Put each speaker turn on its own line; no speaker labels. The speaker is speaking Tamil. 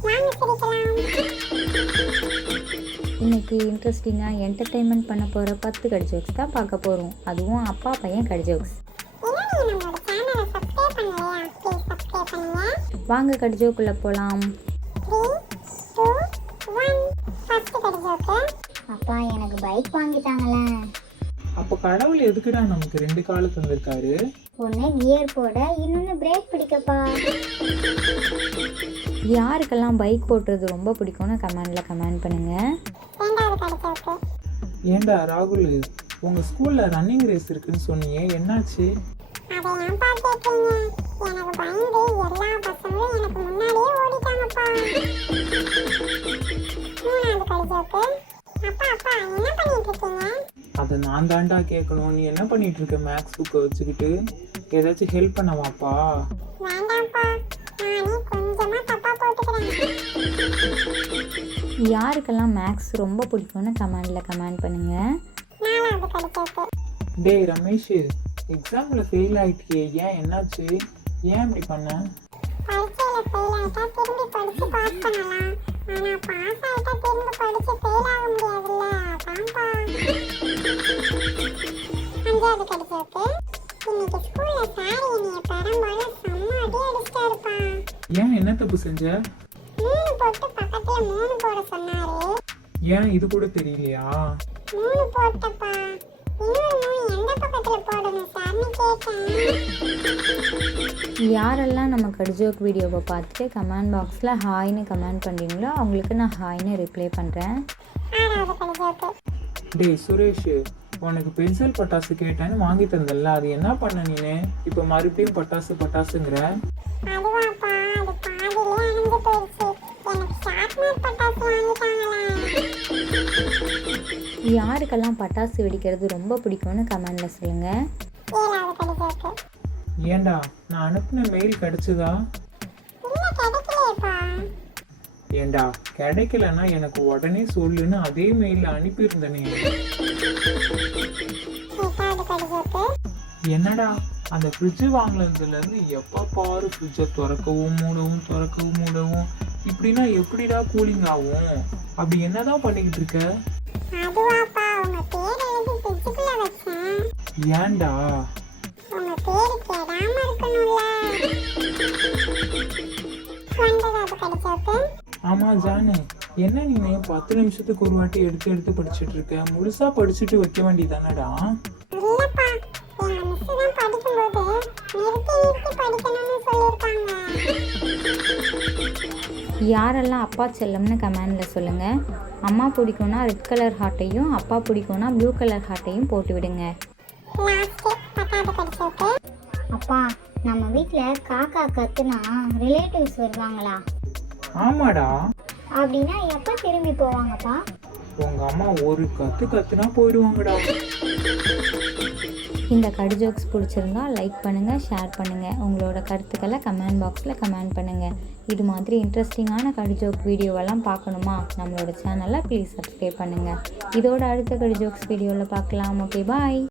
வாங்க சிரிக்கலாம்.
இன்னைக்கு இன்ட்ரெஸ்டிங்காக என்டர்டெயின்மெண்ட் பண்ண போகிற 10 கடி ஜோக்ஸ் தான் பார்க்க போகிறோம். அதுவும் அப்பா பையன் கடி ஜோக்ஸ்.
இன்னும் நீங்க நம்மளோட சேனலை சப்ஸ்கிரைப் பண்ணலையா? ப்ளீஸ் சப்ஸ்கிரைப் பண்ணுங்க.
வாங்க கடி ஜோக்குள்ளே போகலாம்.
3 2 1 ஃபர்ஸ்ட் கடி ஜோக்கு.
அப்பா எனக்கு பைக் வாங்கிட்டாங்களே.
அப்போ கடவுள் எதுக்குடா நமக்கு 2 காலு தந்திருக்காரு?
ஒன்று கியர் போட, இன்னொன்று பிரேக் பிடிக்கப்பா.
யாருக்கெல்லாம் பைக் ஓட்டுறது ரொம்ப பிடிக்கும்னு கமெண்ட் பண்ணுங்கள்.
ரெண்டாவது கடி ஜோக்கு.
ஏண்டா ராகுல், உங்க ஸ்கூல்ல ரன்னிங் ரேஸ் இருக்குன்னு சொன்னியே, என்னாச்சு?
அதை ஏன்பா கேட்குறீங்க? எனக்கு பயந்து எல்லா பசங்களும் எனக்கு முன்னாடியே ஓடிட்டாங்கப்பா. மூணாவது கடி ஜோக்கு. அப்பா அப்பா என்ன பண்ணிட்டு இருக்கீங்க?
அதை நான் தாண்டா கேட்கணும். நீ என்ன பண்ணிட்டு இருக்க மேக்ஸ் புக்கை வச்சுக்கிட்டு? ஏதாச்சும் ஹெல்ப் பண்ணவாப்பா?
வேண்டாம்ப்பா, நானே கொஞ்சமா தப்பா போட்டுக்கிறேன்.
யாருக்கெல்லாம் மேக்ஸ் ரொம்ப பிடிக்கும்னு கமெண்ட் பண்ணுங்கள்.
நாலாவது கடி ஜோக்கு.
டேய் ரமேஷ், எக்ஸாம்ல ஃபெயில் ஆயிட்டியே, ஏன் என்னாச்சு? ஏன் இப்படி பண்ண?
பரீட்சையில ஃபெயில் ஆயிட்டா திரும்பி படிச்சு பாஸ் பண்ணலாம். ஆனா பாஸ் ஆயிட்டா திரும்பி படிச்சு ஃபெயில் ஆக முடியாதுல்ல, அதான்ப்பா. அஞ்சாவது கடி ஜோக்கு. இன்னைக்கு ஸ்கூல்ல சார் என்னைய பெரும்போல செம்ம அடி அடிச்சிட்டாருப்பா.
ஏன் என்ன தப்பு செஞ்ச?
3 போட்டு பக்கத்துல 3 போட சொன்னாரு.
ஏன் இது கூட தெரியலையா?
3 போட்டப்பா. இன்னொரு 3 எந்த பக்கத்துல போடணும் சார்னு கேட்டேன்.
யாரெல்லாம் நம்ம கடி ஜோக் வீடியோவை பார்த்துட்டு கமெண்ட் பாக்ஸில் ஹாய்னு கமெண்ட் பண்ணுறீங்களோ அவங்களுக்கு நான் ஹாய்னு ரிப்ளை பண்ணுறேன்.
ஆறாவது கடி ஜோக்கு.
டேய் சுரேஷ், உனக்கு பென்சில் பட்டாசு கேட்டேன்னு வாங்கி தந்தல்ல, அது என்ன பண்ண நீனு? இப்போ மறுபடியும் பட்டாசுங்கிற?
அதுவாப்பா, அது பாதியிலே அணைஞ்சு போயிடுச்சு. எனக்கு ஷார்ப்னர் பட்டாசு வாங்கிட்டாங்களா.
யாருக்கெல்லாம் பட்டாசு வெடிக்கிறது ரொம்ப பிடிக்கும்னு கமெண்டில் சொல்லுங்கள்.
ஏழாவது கடி ஜோக்கு.
ஏண்டா நான் அனுப்பின மெயில் கிடைச்சதா?
இல்ல கிடைக்கலையேப்பா.
ஏண்டா கிடைக்கலன்னா எனக்கு உடனே சொல்லுன்னு அதே மெயில அனுப்பியிருந்தனே.
எட்டாவது கடி ஜோக்கு.
என்னடா அந்த ஃப்ரிட்ஜ் வாங்கினதுல இருந்து எப்ப பாரு ஃப்ரிட்ஜை திறக்கவும் மூடவும் இப்படின்னா எப்படிடா கூலிங் ஆகும்? அப்படி என்னதான் பண்ணிக்கிட்டு இருக்க?
அதுவாப்பா, உங்க பேர் எழுதி ஃப்ரிட்ஜுக்குள்ள வச்சேன்.
ஏன்டா?
உங்க பேரு கெடாம இருக்கணும்ல. ஒன்பதாவது கடி ஜோக்கு.
ஆமா ஜானு, என்ன நீ 10 நிமிஷத்துக்கு ஒரு வாட்டி எடுத்து படிச்சுட்டு இருக்க? முழுசா படிச்சுட்டு வைக்க வேண்டியதானடா?
இல்லப்பா, எங்க மிஸ் தான் படிக்கும்போது நிறுத்தி படிக்கணும்னு சொல்லியிருக்காங்க.
யாரெல்லாம் அப்பா செல்லம்னு கமெண்டில் சொல்லுங்கள். அம்மா பிடிக்கும்னா ரெட் கலர் ஹார்ட்டையும், அப்பா பிடிக்கும்னா ப்ளூ கலர் ஹார்ட்டையும் போட்டு விடுங்க.
லாஸ்ட் 10வது கடி ஜோக்கு.
அப்பா நம்ம வீட்டில் காக்கா கத்துனா ரிலேட்டிவ்ஸ் வருவாங்களா?
ஆமாடா.
அப்படின்னா எப்போ திரும்பி போவாங்கப்பா?
உங்க அம்மா ஒரு கத்துனா போயிடுவாங்கடா.
இந்த கடி ஜோக்ஸ் பிடிச்சிருந்தா லைக் பண்ணுங்கள், ஷேர் பண்ணுங்கள். உங்களோட கருத்துக்களை கமெண்ட் பாக்ஸில் கமெண்ட் பண்ணுங்கள். இது மாதிரி இன்ட்ரெஸ்டிங்கான கடி ஜோக் வீடியோவெல்லாம் பார்க்கணுமா? நம்மளோட சேனலை ப்ளீஸ் சப்ஸ்கிரைப் பண்ணுங்கள். இதோட அடுத்த கடி ஜோக்ஸ் வீடியோவில் பார்க்கலாம். ஓகே, பாய்.